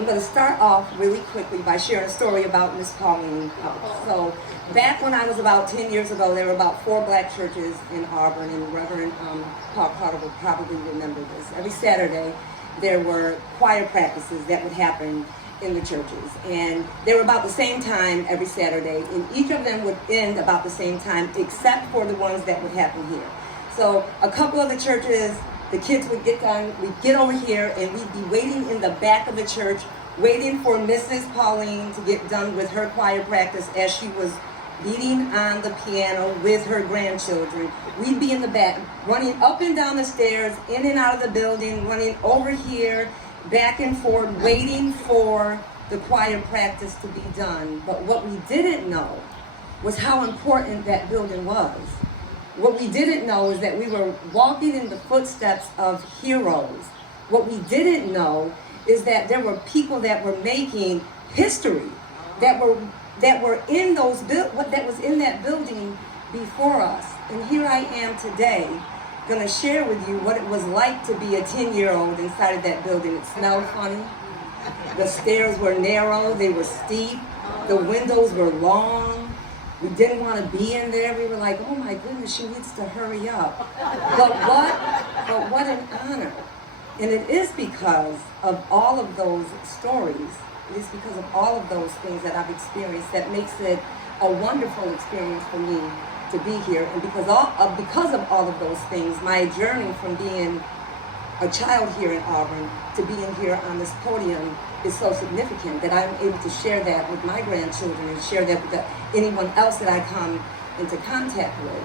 I'm going to start off really quickly by sharing a story about Miss Pauline House. So back when I was about 10 years ago, there were about 4 black churches in Auburn, and Reverend Paul Carter will probably remember this. Every Saturday, there were choir practices that would happen in the churches, and they were about the same time every Saturday, and each of them would end about the same time, except for the ones that would happen here. So a couple of the churches, the kids would get done, we'd get over here, and we'd be waiting in the back of the church, waiting for Mrs. Pauline to get done with her choir practice as she was beating on the piano with her grandchildren. We'd be in the back, running up and down the stairs, in and out of the building, running over here, back and forth, waiting for the choir practice to be done. But what we didn't know was how important that building was. What we didn't know is that we were walking in the footsteps of heroes. What we didn't know is that there were people that were making history, that were in those that was in that building before us. And here I am today, going to share with you what it was like to be a 10-year-old inside of that building. It smelled funny. The stairs were narrow, they were steep, the windows were long. We didn't want to be in there. We were like, oh my goodness, she needs to hurry up. But what an honor. And it is because of all of those stories, it is because of all of those things that I've experienced that makes it a wonderful experience for me to be here. And because of all of those things, my journey from being a child here in Auburn to being here on this podium is so significant that I'm able to share that with my grandchildren and share that with anyone else that I come into contact with.